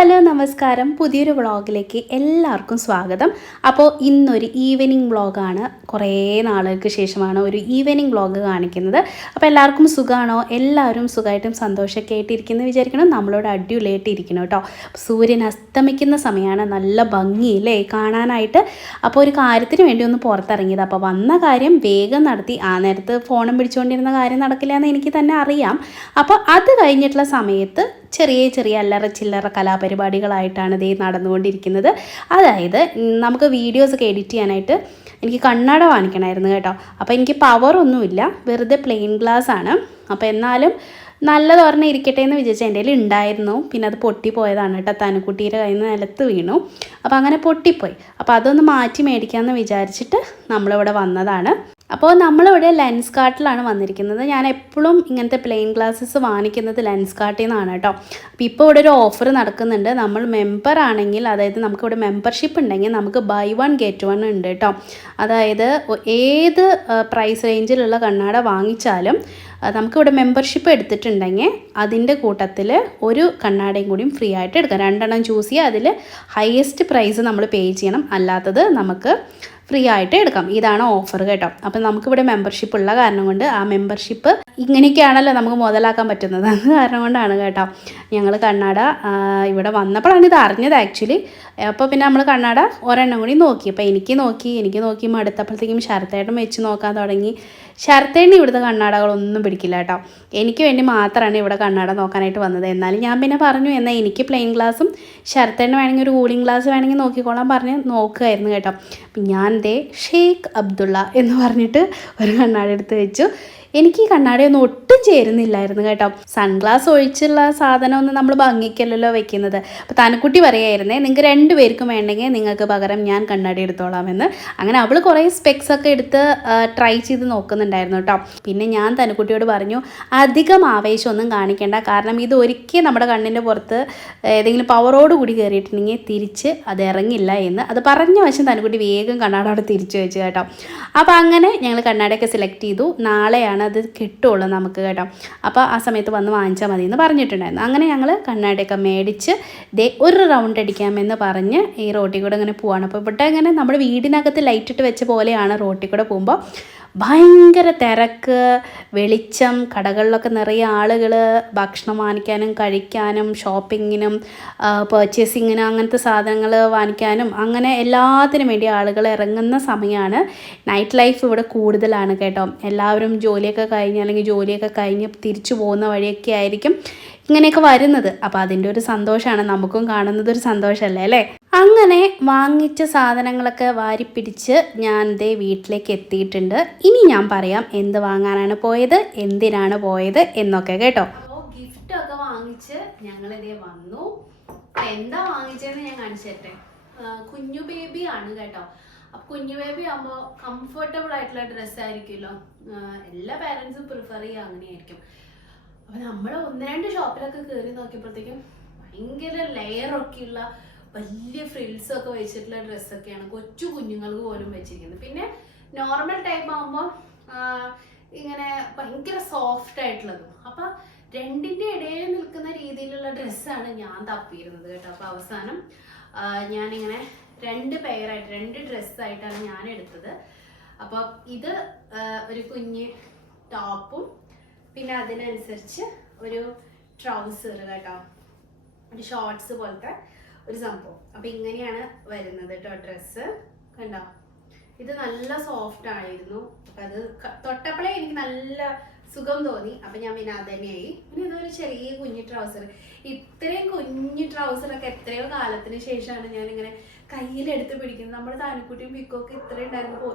Hello നമസ്കാരം. പുതിയൊരു വ്ളോഗിലേക്ക് എല്ലാവർക്കും സ്വാഗതം. അപ്പോൾ ഇന്നൊരു ഈവനിങ് വ്ളോഗാണ്. കുറേ നാളുകൾക്ക് ശേഷമാണ് ഒരു ഈവനിങ് വ്ളോഗ് കാണിക്കുന്നത്. അപ്പോൾ എല്ലാവർക്കും സുഖമാണോ? എല്ലാവരും സുഖമായിട്ടും സന്തോഷമൊക്കെ ആയിട്ടിരിക്കുന്നു വിചാരിക്കണം. നമ്മളോട് അടിപൊളിയായിട്ടിരിക്കണം കേട്ടോ. സൂര്യൻ അസ്തമിക്കുന്ന സമയമാണ്. നല്ല ഭംഗിയില്ലേ കാണാനായിട്ട്. അപ്പോൾ ഒരു കാര്യത്തിന് വേണ്ടി ഒന്ന് പുറത്തിറങ്ങിയത്. അപ്പോൾ വന്ന കാര്യം വേഗം നടത്തി. ആ നേരത്ത് ഫോണും പിടിച്ചുകൊണ്ടിരുന്ന കാര്യം നടക്കില്ല എന്ന് എനിക്ക് തന്നെ അറിയാം. അപ്പോൾ അത് കഴിഞ്ഞിട്ടുള്ള സമയത്ത് ചെറിയ ചെറിയ അല്ലറ ചില്ലറ കലാപരിപാടികളായിട്ടാണ് ഇത് നടന്നുകൊണ്ടിരിക്കുന്നത്. അതായത് നമുക്ക് വീഡിയോസൊക്കെ എഡിറ്റ് ചെയ്യാനായിട്ട് എനിക്ക് കണ്ണട വാങ്ങിക്കണമായിരുന്നു കേട്ടോ. അപ്പോൾ എനിക്ക് പവറൊന്നുമില്ല, വെറുതെ പ്ലെയിൻ ഗ്ലാസ് ആണ്. അപ്പോൾ എന്നാലും നല്ലത് പറഞ്ഞാൽ ഇരിക്കട്ടെ എന്ന് വിചാരിച്ചാൽ എൻ്റെ കയ്യിൽ ഉണ്ടായിരുന്നു. പിന്നെ അത് പൊട്ടിപ്പോയതാണ് കേട്ടോ. തനുക്കുട്ടിയുടെ കയ്യിൽ നിന്ന് നിലത്ത് വീണു. അപ്പോൾ അങ്ങനെ പൊട്ടിപ്പോയി. അപ്പോൾ അതൊന്ന് മാറ്റി മേടിക്കാമെന്ന് വിചാരിച്ചിട്ട് നമ്മളിവിടെ വന്നതാണ്. അപ്പോൾ നമ്മളിവിടെ ലെൻസ് കാർട്ടിലാണ് വന്നിരിക്കുന്നത്. ഞാൻ എപ്പോഴും ഇങ്ങനത്തെ പ്ലെയിൻ ഗ്ലാസ്സസ് വാങ്ങിക്കുന്നത് ലെൻസ് കാർട്ടിൽ നിന്നാണ് കേട്ടോ. അപ്പോൾ ഇപ്പോൾ ഇവിടെ ഒരു ഓഫർ നടക്കുന്നുണ്ട്. നമ്മൾ മെമ്പർ ആണെങ്കിൽ, അതായത് നമുക്കിവിടെ മെമ്പർഷിപ്പ് ഉണ്ടെങ്കിൽ നമുക്ക് ബൈ വൺ ഗെറ്റ് വൺ ഉണ്ട് കേട്ടോ. അതായത് ഏത് പ്രൈസ് റേഞ്ചിലുള്ള കണ്ണാട വാങ്ങിച്ചാലും നമുക്കിവിടെ മെമ്പർഷിപ്പ് എടുത്തിട്ടുണ്ടെങ്കിൽ അതിൻ്റെ കൂട്ടത്തിൽ ഒരു കണ്ണാടയും കൂടിയും ഫ്രീ ആയിട്ട് എടുക്കാം. 2 എണ്ണം ചൂസ് ചെയ്യുക. അതിൽ ഹയസ്റ്റ് പ്രൈസ് നമ്മൾ പേ ചെയ്യണം, അല്ലാത്തത് നമുക്ക് ഫ്രീ ആയിട്ട് എടുക്കാം. ഇതാണ് ഓഫർ കേട്ടോ. അപ്പം നമുക്കിവിടെ മെമ്പർഷിപ്പ് ഉള്ള കാരണം കൊണ്ട് ആ മെമ്പർഷിപ്പ് ഇങ്ങനെയൊക്കെയാണല്ലോ നമുക്ക് മുതലാക്കാൻ പറ്റുന്നത്. അത് കാരണം കൊണ്ടാണ് കേട്ടോ ഞങ്ങൾ കണ്ണാട ഇവിടെ വന്നപ്പോഴാണ് ഇത് അറിഞ്ഞത് ആക്ച്വലി. അപ്പോൾ പിന്നെ നമ്മൾ കണ്ണാട ഒരെണ്ണം കൂടി നോക്കി. അപ്പോൾ എനിക്ക് നോക്കി മടുത്തപ്പോഴത്തേക്കും ശരത്തേട്ടൻ വെച്ച് നോക്കാൻ തുടങ്ങി. ശരത്തേട്ടൻ ഇവിടുത്തെ കണ്ണാടകളൊന്നും പിടിക്കില്ല കേട്ടോ. എനിക്ക് വേണ്ടി മാത്രമാണ് ഇവിടെ കണ്ണാട നോക്കാനായിട്ട് വന്നത്. എന്നാലും ഞാൻ പിന്നെ പറഞ്ഞു, എന്നാൽ എനിക്ക് പ്ലെയിൻ ഗ്ലാസും ശരത്തേട്ടന് വേണമെങ്കിൽ ഒരു കൂളിംഗ് ഗ്ലാസ് വേണമെങ്കിൽ നോക്കിക്കോളാൻ പറഞ്ഞ് നോക്കുമായിരുന്നു കേട്ടോ. അപ്പം ഞാൻ ഷെയ്ഖ് അബ്ദുള്ള എന്ന് പറഞ്ഞിട്ട് ഒരു കണ്ണാട എടുത്ത് വെച്ചു. എനിക്ക് ഈ കണ്ണാടിയൊന്നും ഒട്ടും ചേരുന്നില്ലായിരുന്നു കേട്ടോ. സൺഗ്ലാസ് ഒഴിച്ചുള്ള സാധനമൊന്നും നമ്മൾ ഭംഗിക്കല്ലല്ലോ വെക്കുന്നത്. അപ്പോൾ തനുക്കുട്ടി പറയായിരുന്നേ, നിങ്ങൾക്ക് 2 പേർക്കും വേണ്ടെങ്കിൽ നിങ്ങൾക്ക് പകരം ഞാൻ കണ്ണാടി എടുത്തോളാമെന്ന്. അങ്ങനെ അവൾ കുറേ സ്പെക്സ് ഒക്കെ എടുത്ത് ട്രൈ ചെയ്ത് നോക്കുന്നുണ്ടായിരുന്നു കേട്ടോ. പിന്നെ ഞാൻ തനുക്കുട്ടിയോട് പറഞ്ഞു, അധികം ആവേശമൊന്നും കാണിക്കേണ്ട, കാരണം ഇത് ഒരിക്കൽ നമ്മുടെ കണ്ണിൻ്റെ പുറത്ത് ഏതെങ്കിലും പവറോട് കൂടി കയറിയിട്ടുണ്ടെങ്കിൽ തിരിച്ച് അത് ഇറങ്ങില്ല എന്ന്. അത് പറഞ്ഞ വശം തനുക്കുട്ടി വേഗം കണ്ണാട അവിടെ തിരിച്ചു വെച്ചു കേട്ടോ. അപ്പോൾ അങ്ങനെ ഞങ്ങൾ കണ്ണാടയൊക്കെ സെലക്ട് ചെയ്തു. നാളെയാണ് അത് കിട്ടുള്ളൂ നമുക്ക് കേട്ടോ. അപ്പോൾ ആ സമയത്ത് വന്ന് വാങ്ങിച്ചാൽ മതി എന്ന് പറഞ്ഞിട്ടുണ്ടായിരുന്നു. അങ്ങനെ ഞങ്ങൾ കണ്ണാടിയൊക്കെ മേടിച്ച് ഒരു റൗണ്ട് അടിക്കാമെന്ന് പറഞ്ഞ് ഈ റോട്ടിൽ കൂടെ ഇങ്ങനെ പോവാണ്. അപ്പോൾ ഇവിടെ ഇങ്ങനെ നമ്മുടെ വീടിനകത്ത് ലൈറ്റ് ഇട്ട് വെച്ച പോലെയാണ് റോട്ടിൽ കൂടെ പോകുമ്പോൾ. ഭയങ്കര തിരക്ക്, വെളിച്ചം, കടകളിലൊക്കെ നിറയെ ആളുകൾ ഭക്ഷണം വാങ്ങിക്കാനും കഴിക്കാനും ഷോപ്പിങ്ങിനും പർച്ചേസിങ്ങിനും അങ്ങനത്തെ സാധനങ്ങൾ വാങ്ങിക്കാനും അങ്ങനെ എല്ലാത്തിനും വേണ്ടി ആളുകൾ ഇറങ്ങുന്ന സമയമാണ്. നൈറ്റ് ലൈഫ് ഇവിടെ കൂടുതലാണ് കേട്ടോ. എല്ലാവരും ജോലിയൊക്കെ കഴിഞ്ഞ് അല്ലെങ്കിൽ ജോലിയൊക്കെ കഴിഞ്ഞ് തിരിച്ചു പോകുന്ന വഴിയൊക്കെ ആയിരിക്കും ഇങ്ങനെയൊക്കെ വരുന്നത്. അപ്പോൾ അതിൻ്റെ ഒരു സന്തോഷമാണ്, നമുക്കും കാണുന്നത് ഒരു സന്തോഷമല്ലേ അല്ലേ. അങ്ങനെ വാങ്ങിച്ച സാധനങ്ങളൊക്കെ വാരിപ്പിടിച്ച് ഞാൻ വീട്ടിലേക്ക് എത്തിയിട്ടുണ്ട്. ഇനി ഞാൻ പറയാം എന്ത് വാങ്ങാനാണ് പോയത്, എന്തിനാണ് പോയത് എന്നൊക്കെ കേട്ടോ. അപ്പോൾ ഗിഫ്റ്റൊക്കെ വാങ്ങിച്ച് ഞങ്ങളിതേ വന്നു. എന്താ വാങ്ങിച്ചതെന്ന് ഞാൻ കാണിച്ചു തരട്ടെ. കുഞ്ഞു ബേബി ആണ് കേട്ടോ. അപ്പോൾ കുഞ്ഞു ബേബി ആകുമ്പോൾ കംഫർട്ടബിൾ ആയിട്ടുള്ള ഡ്രസ്സായിരിക്കുമല്ലോ. എല്ലാ പാരൻസും പ്രിഫർ ചെയ്യുക അങ്ങനെയായിരിക്കും. അപ്പോൾ നമ്മൾ 1-2 ഷോപ്പിലൊക്കെ കയറി നോക്കിയപ്പോഴത്തേക്കും ഭയങ്കര ലെയറൊക്കെയുള്ള വലിയ ഫ്രിൽസൊക്കെ വെച്ചിട്ടുള്ള ഡ്രസ്സൊക്കെയാണ് കൊച്ചു കുഞ്ഞുങ്ങൾക്ക് പോലും വെച്ചിരിക്കുന്നത്. പിന്നെ നോർമൽ ടൈപ്പ് ആകുമ്പോൾ ഇങ്ങനെ ഭയങ്കര സോഫ്റ്റ് ആയിട്ടുള്ളതും. അപ്പോൾ രണ്ടിൻ്റെ ഇടയിൽ നിൽക്കുന്ന രീതിയിലുള്ള ഡ്രസ്സാണ് ഞാൻ തപ്പിയിരുന്നത് കേട്ടോ. അപ്പോൾ അവസാനം ഞാനിങ്ങനെ 2 പെയറായിട്ട് 2 ഡ്രസ്സായിട്ടാണ് ഞാൻ എടുത്തത്. അപ്പോൾ ഇത് ഒരു കുഞ്ഞ് ടോപ്പും പിന്നെ അതിനനുസരിച്ച് ഒരു ട്രൗസർ കേട്ടോ, ഒരു ഷോർട്സ് പോലത്തെ ഒരു സംഭവം. അപ്പോൾ ഇങ്ങനെയാണ് വരുന്നത് കേട്ടോ ഡ്രസ്സ്. കണ്ടോ, ഇത് നല്ല സോഫ്റ്റ് ആയിരുന്നു. അപ്പം അത് തൊട്ടപ്പോഴേ എനിക്ക് നല്ല സുഖം തോന്നി. അപ്പം ഞാൻ പിന്നെ അത് തന്നെയായി. പിന്നെ ഇതൊരു ചെറിയ കുഞ്ഞു ട്രൗസർ. ഇത്രയും കുഞ്ഞു ട്രൗസറൊക്കെ എത്രയോ കാലത്തിന് ശേഷമാണ് ഞാനിങ്ങനെ കയ്യിലെടുത്ത് പിടിക്കുന്നത്. നമ്മുടെ താനുക്കുട്ടിയും പിക്കൊക്കെ ഇത്രയും ഉണ്ടായിരുന്നു.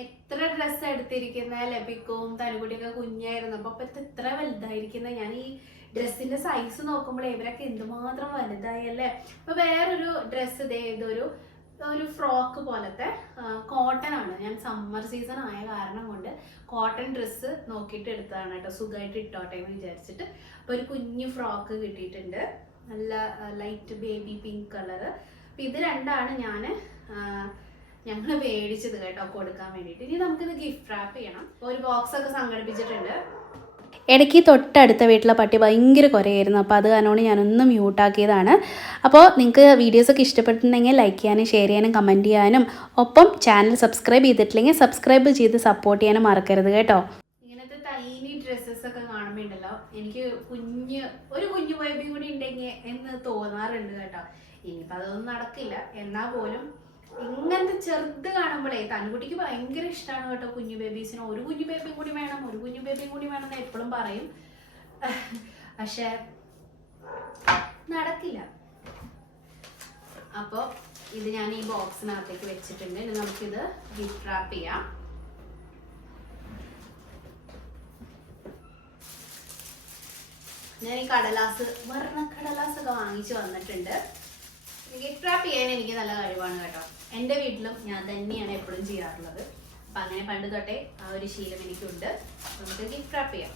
എത്ര ഡ്രസ്സ് എടുത്തിരിക്കുന്ന ലഭിക്കും. തനുകുട്ടിയൊക്കെ കുഞ്ഞായിരുന്നു. അപ്പൊ ഇത്ര വലുതായിരിക്കുന്ന ഞാൻ ഈ ഡ്രസ്സിന്റെ സൈസ് നോക്കുമ്പോൾ ഇവരൊക്കെ എന്തുമാത്രം വലുതായി അല്ലേ. അപ്പൊ വേറൊരു ഡ്രസ്സ് ഇതൊരു ഒരു ഫ്രോക്ക് പോലത്തെ കോട്ടൺ ആണ്. ഞാൻ സമ്മർ സീസൺ ആയ കാരണം കൊണ്ട് കോട്ടൺ ഡ്രസ്സ് നോക്കിയിട്ട് എടുത്തതാണ് കേട്ടോ, സുഖമായിട്ട് ഇട്ടോട്ടെ എന്ന് വിചാരിച്ചിട്ട്. അപ്പോൾ ഒരു കുഞ്ഞു ഫ്രോക്ക് കിട്ടിയിട്ടുണ്ട്, നല്ല ലൈറ്റ് ബേബി പിങ്ക് കളറ്. അപ്പം ഇത് രണ്ടാണ് ഞങ്ങൾ മേടിച്ചത് കേട്ടോ കൊടുക്കാൻ വേണ്ടിയിട്ട്. ഇനി നമുക്കിത് ഗിഫ്റ്റ് റാപ്പ് ചെയ്യണം. ഒരു ബോക്സ് ഒക്കെ സംഘടിപ്പിച്ചിട്ടുണ്ട്. ഇടയ്ക്ക് തൊട്ടടുത്ത വീട്ടിലെ പട്ടി ഭയങ്കര കുറയായിരുന്നു, അപ്പോൾ അത് കാരണമാണ് ഞാനൊന്ന് മ്യൂട്ടാക്കിയതാണ്. അപ്പോൾ നിങ്ങൾക്ക് വീഡിയോസൊക്കെ ഇഷ്ടപ്പെട്ടിട്ടുണ്ടെങ്കിൽ ലൈക്ക് ചെയ്യാനും ഷെയർ ചെയ്യാനും കമൻറ്റ് ചെയ്യാനും ഒപ്പം ചാനൽ സബ്സ്ക്രൈബ് ചെയ്തിട്ടില്ലെങ്കിൽ സബ്സ്ക്രൈബ് ചെയ്ത് സപ്പോർട്ട് ചെയ്യാനും മറക്കരുത് കേട്ടോ. ഇങ്ങനത്തെ തൈനി ഡ്രസ്സസ് ഒക്കെ കാണുമ്പോൾ ഉണ്ടല്ലോ, എനിക്ക് ഒരു കുഞ്ഞു ബേബി കൂടി ഉണ്ടെങ്കിൽ എന്ന് തോന്നാറുണ്ട് കേട്ടോ. ഇനിയിപ്പോൾ അതൊന്നും നടക്കില്ല, എന്നാൽ പോലും ഇങ്ങനത്തെ ചെറുത് കാണുമ്പോഴേ തൻകുട്ടിക്ക് ഭയങ്കര ഇഷ്ടമാണ് കേട്ടോ കുഞ്ഞു ബേബീസിന്. ഒരു കുഞ്ഞു ബേബിയും കൂടി വേണം, ഒരു കുഞ്ഞു ബേബിയും കൂടി വേണം എന്ന് എപ്പോഴും പറയും, പക്ഷെ നടക്കില്ല. അപ്പോൾ ഇത് ഞാൻ ഈ ബോക്സിനകത്തേക്ക് വെച്ചിട്ടുണ്ട്. ഇനി നമുക്കിത് ഗിഫ്റ്റ് റാപ്പ് ചെയ്യാം. ഞാൻ ഈ വർണ്ണക്കടലാസൊക്കെ വാങ്ങിച്ചു വന്നിട്ടുണ്ട്. ഗിഫ്റ്റ് റാപ്പ് ചെയ്യാൻ എനിക്ക് നല്ല കഴിവാണ് കേട്ടോ. എൻ്റെ വീട്ടിലും ഞാൻ തന്നെയാണ് എപ്പോഴും ചെയ്യാറുള്ളത്. അപ്പം അങ്ങനെ പണ്ട് തൊട്ടേ ആ ഒരു ശീലം എനിക്കുണ്ട്. നമുക്ക് ഗിഫ്റ്റ് റാപ്പ് ചെയ്യാം.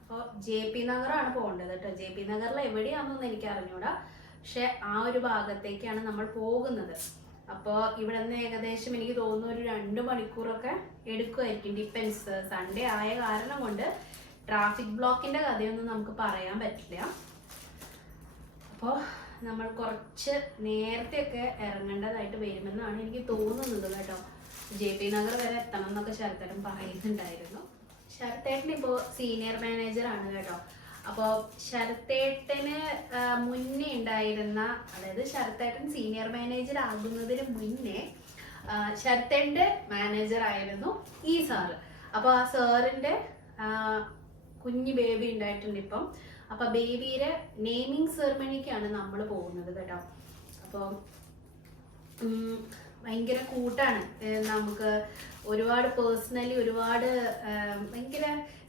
അപ്പോൾ JP നഗറാണ് പോകേണ്ടത് കേട്ടോ. JP നഗറിൽ എവിടെയാണെന്നൊന്നും എനിക്ക് അറിഞ്ഞൂടാ, പക്ഷെ ആ ഒരു ഭാഗത്തേക്കാണ് നമ്മൾ പോകുന്നത്. അപ്പോൾ ഇവിടെ നിന്ന് ഏകദേശം എനിക്ക് തോന്നുന്നു ഒരു 2 മണിക്കൂറൊക്കെ എടുക്കുമായിരിക്കും. ഡിപ്പെൻസ്, സൺഡേ ആയ കാരണം കൊണ്ട് ട്രാഫിക് ബ്ലോക്കിൻ്റെ കഥയൊന്നും നമുക്ക് പറയാൻ പറ്റില്ല. അപ്പോൾ നമ്മൾ കുറച്ച് നേരത്തെയൊക്കെ ഇറങ്ങേണ്ടതായിട്ട് വരുമെന്നാണ് എനിക്ക് തോന്നുന്നത് കേട്ടോ. JP നഗർ വരെ എത്തണം എന്നൊക്കെ ശരത്തേട്ടൻ പറയുന്നുണ്ടായിരുന്നു. ശരത്തേട്ടൻ ഇപ്പോൾ സീനിയർ മാനേജറാണ് കേട്ടോ. അപ്പോൾ ശരത്തേട്ടന് മുന്നേ ഉണ്ടായിരുന്ന, അതായത് ശരത്തേട്ടൻ സീനിയർ മാനേജർ ആകുന്നതിന് മുന്നേ ശരത്തേട്ടൻ്റെ മാനേജർ ആയിരുന്നു ഈ സാറ്. അപ്പോൾ ആ സാറിൻ്റെ കുഞ്ഞു ബേബി ഉണ്ടായിട്ടുണ്ട് ഇപ്പം. അപ്പോൾ ബേബിയുടെ നെയിമിങ് സെറിമണിക്കാണ് നമ്മൾ പോകുന്നത് കേട്ടോ. അപ്പോൾ ഭയങ്കര കൂട്ടാണ്, നമുക്ക് ഒരുപാട് പേഴ്സണലി ഒരുപാട് ഭയങ്കര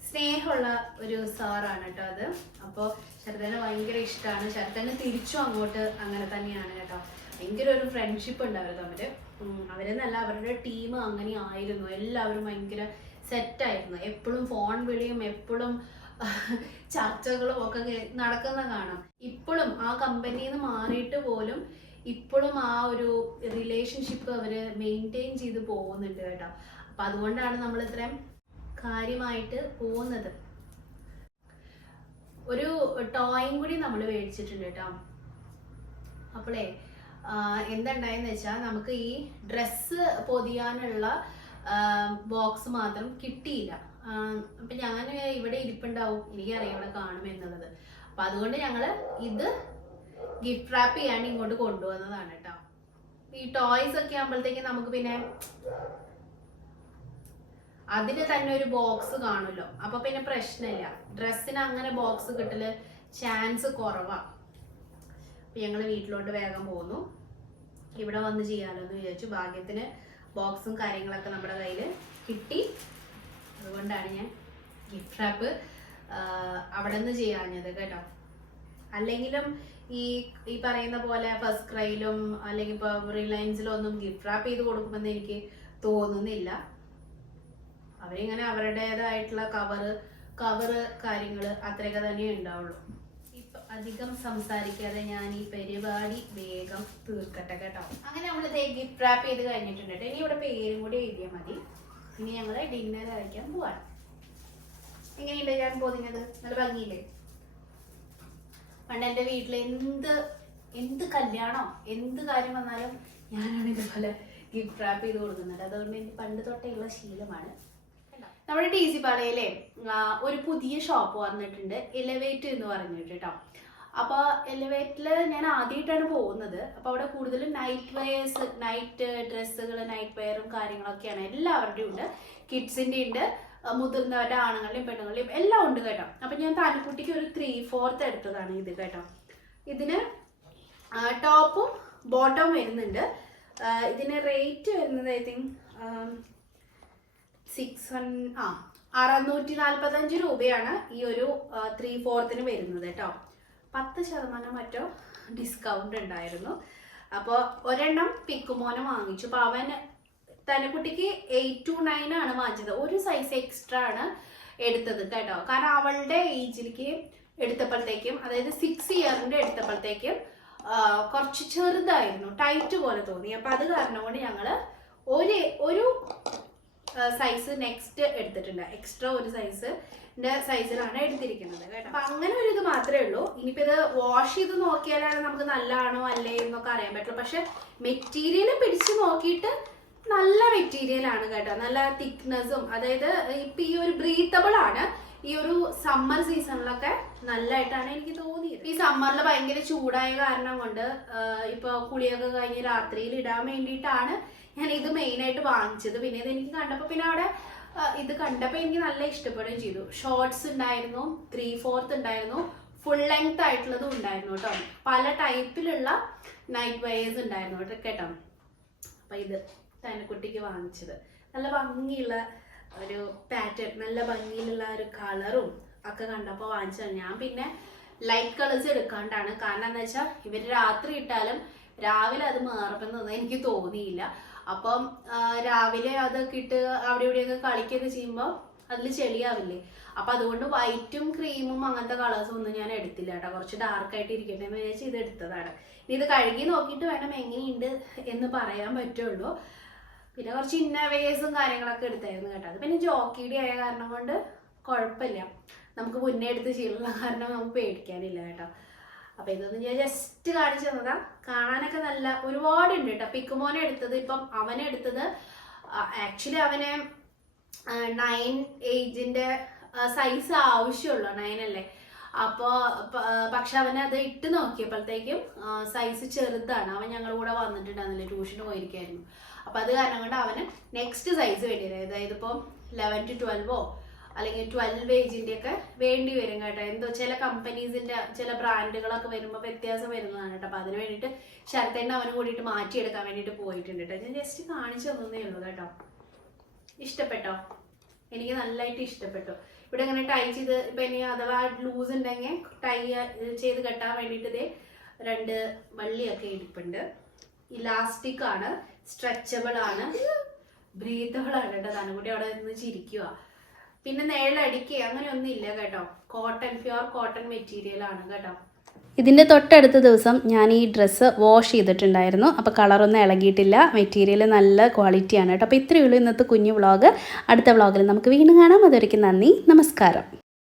സ്നേഹമുള്ള ഒരു സാറാണ് കേട്ടോ അത്. അപ്പോൾ ശരത്തേനെ ഭയങ്കര ഇഷ്ടമാണ്. ശരത്തേനെ തിരിച്ചും അങ്ങോട്ട് അങ്ങനെ തന്നെയാണ് കേട്ടോ. ഭയങ്കര ഒരു ഫ്രണ്ട്ഷിപ്പ് ഉണ്ട് അവർ തമ്മിൽ. അവരെന്നല്ല, അവരുടെ ടീം അങ്ങനെ ആയിരുന്നു. എല്ലാവരും ഭയങ്കര സെറ്റായിരുന്നു. എപ്പോഴും ഫോൺ വിളിയും എപ്പോഴും ചർച്ചകളും ഒക്കെ നടക്കുന്ന കാണാം. ഇപ്പോഴും ആ കമ്പനിയിൽ നിന്ന് മാറിയിട്ട് പോലും ഇപ്പോഴും ആ ഒരു റിലേഷൻഷിപ്പ് അവർ മെയിൻറ്റെയിൻ ചെയ്ത് പോകുന്നുണ്ട് കേട്ടോ. അപ്പം അതുകൊണ്ടാണ് നമ്മൾ ഇത്രയും കാര്യമായിട്ട് പോകുന്നത്. ഒരു ടോയും കൂടി നമ്മൾ മേടിച്ചിട്ടുണ്ട് കേട്ടോ. അപ്പോളേ എന്തുണ്ടായെന്ന് വെച്ചാൽ നമുക്ക് ഈ ഡ്രസ്സ് പൊതിയാനുള്ള ബോക്സ് മാത്രം കിട്ടിയില്ല. അപ്പം ഞാൻ ഇവിടെ ഇരിപ്പുണ്ടാവും, എനിക്കറിയാം ഇവിടെ കാണുമെന്നുള്ളത്. അപ്പം അതുകൊണ്ട് ഞങ്ങൾ ഇത് ഗിഫ്റ്റ് റാപ്പ് ചെയ്യാണ്ട് ഇങ്ങോട്ട് കൊണ്ടുവന്നതാണ് കേട്ടോ. ഈ ടോയ്സ് ഒക്കെ ആകുമ്പോഴത്തേക്കും നമുക്ക് പിന്നെ അതിന് തന്നെ ഒരു ബോക്സ് കാണുമല്ലോ, അപ്പൊ പിന്നെ പ്രശ്നമില്ല. ഡ്രസ്സിന് അങ്ങനെ ബോക്സ് കിട്ടല് ചാൻസ് കുറവാണ്. അപ്പൊ ഞങ്ങള് വീട്ടിലോട്ട് വേഗം പോന്നു. ഇവിടെ വന്ന് ചെയ്യാലോ എന്ന് വിചാരിച്ചു. ഭാഗ്യത്തിന് ബോക്സും കാര്യങ്ങളൊക്കെ നമ്മുടെ കയ്യിൽ കിട്ടി. അതുകൊണ്ടാണ് ഞാൻ ഗിഫ്റ്റ് റാപ്പ് അവിടെ നിന്ന് ചെയ്യാഞ്ഞത് കേട്ടോ. അല്ലെങ്കിലും ഈ പറയുന്ന പോലെ ഫസ്റ്റ് ക്രൈയിലും അല്ലെങ്കിൽ ഇപ്പൊ റിലയൻസിലും ഒന്നും ഗിഫ്റ്റ് റാപ്പ് ചെയ്ത് കൊടുക്കുമെന്ന് എനിക്ക് തോന്നുന്നില്ല. അവരിങ്ങനെ അവരുടേതായിട്ടുള്ള കവറ് കാര്യങ്ങൾ അത്രയൊക്കെ തന്നെ ഉണ്ടാവുള്ളൂ. ഇപ്പൊ അധികം സംസാരിക്കാതെ ഞാൻ ഈ പരിപാടി വേഗം തീർക്കട്ടെ കേട്ടോ. അങ്ങനെ നമ്മൾ ഗിഫ്റ്റ് റാപ്പ് ചെയ്ത് കഴിഞ്ഞിട്ടുണ്ട്. ഇനി ഇവിടെ പേരും കൂടി എഴുതിയാൽ മതി. ഇനി ഞങ്ങൾ ഡിന്നർ കഴിക്കാൻ പോവാണ്. എങ്ങനെയുണ്ട് ഞാൻ പോകുന്നത്? നല്ല ഭംഗിയില്ലേ? പണ്ട് എൻ്റെ വീട്ടിൽ എന്ത് കല്യാണോ എന്ത് കാര്യം വന്നാലും ഞാനാണ് ഇതുപോലെ ഗിഫ്റ്റ് റാപ്പ് ചെയ്ത് കൊടുക്കുന്നുണ്ട്. അതുകൊണ്ട് എനിക്ക് പണ്ട് തൊട്ടേയുള്ള ശീലമാണ്. നമ്മുടെ TC പാളയിലെ ഒരു പുതിയ ഷോപ്പ് വന്നിട്ടുണ്ട്, എലിവേറ്റ് എന്ന് പറഞ്ഞിട്ട് കേട്ടോ. അപ്പോൾ എലിവേറ്റിൽ ഞാൻ ആദ്യമായിട്ടാണ് പോകുന്നത്. അപ്പോൾ അവിടെ കൂടുതലും നൈറ്റ് ഡ്രസ്സുകൾ, നൈറ്റ് വെയറും കാര്യങ്ങളൊക്കെയാണ്. എല്ലാവരുടെയും ഉണ്ട്, കിഡ്സിൻ്റെ ഉണ്ട്, മുതിർന്നവരുടെ ആണുങ്ങളുടെയും പെണ്ണുങ്ങളുടെയും എല്ലാം ഉണ്ട് കേട്ടോ. അപ്പം ഞാൻ താലിക്കുട്ടിക്ക് ഒരു 3/4 എടുത്തതാണ് ഇത് കേട്ടോ. ഇതിന് ടോപ്പും ബോട്ടവും വരുന്നുണ്ട്. ഇതിന് റേറ്റ് വരുന്നത് ഐ തിങ്ക് 645 രൂപയാണ് ഈ ഒരു 3/4 വരുന്നത് കേട്ടോ. 10% മറ്റോ ഡിസ്കൗണ്ട് ഉണ്ടായിരുന്നു. അപ്പോൾ ഒരെണ്ണം പിക്കുമോനെ വാങ്ങിച്ചു. അപ്പോൾ അവൻ തനക്കുട്ടിക്ക് 8 to 9 ആണ് വാങ്ങിച്ചത്. ഒരു സൈസ് എക്സ്ട്രാ ആണ് എടുത്തത് കേട്ടോ. കാരണം അവളുടെ ഏജിലേക്ക് എടുത്തപ്പോഴത്തേക്കും, അതായത് 6 ഇയറിൻ്റെ എടുത്തപ്പോഴത്തേക്കും കുറച്ച് ചെറുതായിരുന്നു, ടൈറ്റ് പോലെ തോന്നി. അപ്പം അത് കാരണം കൊണ്ട് ഞങ്ങൾ ഒരു സൈസ് നെക്സ്റ്റ് എടുത്തിട്ടുണ്ട്, എക്സ്ട്രാ ഒരു സൈസിലാണ് എടുത്തിരിക്കുന്നത് കേട്ടോ. അപ്പം അങ്ങനെ ഒരു ഇത് മാത്രമേ ഉള്ളൂ. ഇനിയിപ്പോൾ ഇത് വാഷ് ചെയ്ത് നോക്കിയാലാണ് നമുക്ക് നല്ലതാണോ അല്ലേ എന്നൊക്കെ അറിയാൻ പറ്റുള്ളൂ. പക്ഷെ മെറ്റീരിയൽ പിടിച്ച് നോക്കിയിട്ട് നല്ല മെറ്റീരിയലാണ് കേട്ടോ, നല്ല തിക്നെസ്സും, അതായത് ഇപ്പം ഈ ഒരു ബ്രീത്തബിൾ ആണ്. ഈ ഒരു സമ്മർ സീസണിലൊക്കെ നല്ലതായിട്ടാണ് എനിക്ക് തോന്നിയത്. ഈ സമ്മറിൽ ഭയങ്കര ചൂടായ കാരണം കൊണ്ട് ഇപ്പോൾ കുളിയൊക്കെ കഴിഞ്ഞ് രാത്രിയിൽ ഇടാൻ വേണ്ടിയിട്ടാണ് ഞാൻ ഇത് മെയിനായിട്ട് വാങ്ങിച്ചത്. പിന്നെ ഇത് എനിക്ക് കണ്ടപ്പോൾ, പിന്നെ അവിടെ ഇത് കണ്ടപ്പോൾ എനിക്ക് നല്ല ഇഷ്ടപ്പെടുകയും ചെയ്തു. ഷോർട്സ് ഉണ്ടായിരുന്നു, 3/4 ഉണ്ടായിരുന്നു, ഫുൾ ലെങ്ത് ആയിട്ടുള്ളതും ഉണ്ടായിരുന്നു കേട്ടോ. പല ടൈപ്പിലുള്ള നൈറ്റ് വെയേഴ്സ് ഉണ്ടായിരുന്നു കേട്ടോ. അപ്പം ഇത് തനക്കുട്ടിക്ക് വാങ്ങിച്ചത് നല്ല ഭംഗിയുള്ള ഒരു പാറ്റേൺ, നല്ല ഭംഗിയിലുള്ള ഒരു കളറും ഒക്കെ കണ്ടപ്പോൾ വാങ്ങിച്ചതാണ്. ഞാൻ പിന്നെ ലൈറ്റ് കളേഴ്സ് എടുക്കാണ്ടാണ്. കാരണം എന്താ വെച്ചാൽ ഇവർ രാത്രി ഇട്ടാലും രാവിലെ അത് മാറുമെന്നൊന്നും എനിക്ക് തോന്നിയില്ല. അപ്പം രാവിലെ അതൊക്കെ ഇട്ട് അവിടെ ഇവിടെയൊക്കെ കളിക്കുകയൊക്കെ ചെയ്യുമ്പോൾ അതിൽ ചെളിയാവില്ലേ. അപ്പം അതുകൊണ്ട് വൈറ്റും ക്രീമും അങ്ങനത്തെ കളേഴ്സും ഒന്നും ഞാൻ എടുത്തില്ല കേട്ടോ. കുറച്ച് ഡാർക്കായിട്ട് ഇരിക്കട്ടെ എന്ന് വിചാരിച്ച് ഇത് എടുത്തതാണ്. ഇനി ഇത് കഴുകി നോക്കിയിട്ട് വേണം എങ്ങനെയുണ്ട് എന്ന് പറയാൻ പറ്റുള്ളൂ. പിന്നെ കുറച്ച് ഇന്നവേഴ്സും കാര്യങ്ങളൊക്കെ എടുത്തായിരുന്നു കേട്ടോ. അത് പിന്നെ ജോക്കിയുടെ ആയ കാരണം കൊണ്ട് കുഴപ്പമില്ല, നമുക്ക് മുന്നേ എടുത്ത് ശീലമുള്ള കാരണം നമുക്ക് പേടിക്കാനില്ല കേട്ടോ. അപ്പം ഇതൊന്നും ഞാൻ ജസ്റ്റ് കാണിച്ചു തന്നതാ. കാണാനൊക്കെ നല്ല ഒരുപാടുണ്ട് കേട്ടോ. പിക്കുമോനെ എടുത്തത്, ഇപ്പം അവനെടുത്തത് ആക്ച്വലി അവന് 9 ഏജിൻ്റെ സൈസ് ആവശ്യമുള്ളൂ, 9 അല്ലേ. അപ്പോൾ പക്ഷെ അവനത് ഇട്ട് നോക്കിയപ്പോഴത്തേക്കും സൈസ് ചെറുതാണ്. അവൻ ഞങ്ങളുടെ കൂടെ വന്നിട്ടുണ്ടായിരുന്നില്ല, ട്യൂഷന് പോയിരിക്കായിരുന്നു. അപ്പം അത് കാരണം കൊണ്ട് അവന് നെക്സ്റ്റ് സൈസ് വേണ്ടി വരും. അതായത് ഇപ്പം 11 to 12 അല്ലെങ്കിൽ 12 ഏജിൻ്റെ ഒക്കെ വേണ്ടി വരും കേട്ടോ. എന്തോ ചില കമ്പനീസിൻ്റെ ചില ബ്രാൻഡുകളൊക്കെ വരുമ്പോൾ വ്യത്യാസം വരുന്നതാണ് കേട്ടോ. അപ്പം അതിന് വേണ്ടിയിട്ട് ശരത്തേൻ്റെ അവനും കൂടിയിട്ട് മാറ്റിയെടുക്കാൻ വേണ്ടിയിട്ട് പോയിട്ടുണ്ട് കേട്ടോ. ഞാൻ ജസ്റ്റ് കാണിച്ചു തന്നേ ഉള്ളൂ കേട്ടോ. ഇഷ്ടപ്പെട്ടോ? എനിക്ക് നല്ലതായിട്ട് ഇഷ്ടപ്പെട്ടു. ഇവിടെ ഇങ്ങനെ ടൈ ചെയ്ത്, ഇപ്പം ഇനി അഥവാ ലൂസ് ഉണ്ടെങ്കിൽ ടൈ ചെയ്ത് കെട്ടാൻ വേണ്ടിയിട്ട് ഇതേ 2 വള്ളിയൊക്കെ ഇരിപ്പുണ്ട്. ഇലാസ്റ്റിക് ആണ്, സ്ട്രെച്ചബിൾ ആണ്, ബ്രീത്തബിൾ ആണ് കേട്ടോ. തനുകുട്ടി അവിടെ നിന്ന് ചിരിക്കുക. പിന്നെ നേളടിക്കുക അങ്ങനെയൊന്നും ഇല്ല കേട്ടോ. പ്യുവർ കോട്ടൺ മെറ്റീരിയൽ ആണ് കേട്ടോ. ഇതിൻ്റെ തൊട്ടടുത്ത ദിവസം ഞാൻ ഈ ഡ്രസ്സ് വാഷ് ചെയ്തിട്ടുണ്ടായിരുന്നു. അപ്പോൾ കളറൊന്നും ഇളകിയിട്ടില്ല, മെറ്റീരിയൽ നല്ല ക്വാളിറ്റിയാണ് കേട്ടോ. അപ്പോൾ ഇത്രയേ ഉള്ളൂ ഇന്നത്തെ കുഞ്ഞു വ്ളോഗ്. അടുത്ത വ്ളോഗിൽ നമുക്ക് വീണ്ടും കാണാം. അതുവരെയ്ക്കും നന്ദി, നമസ്കാരം.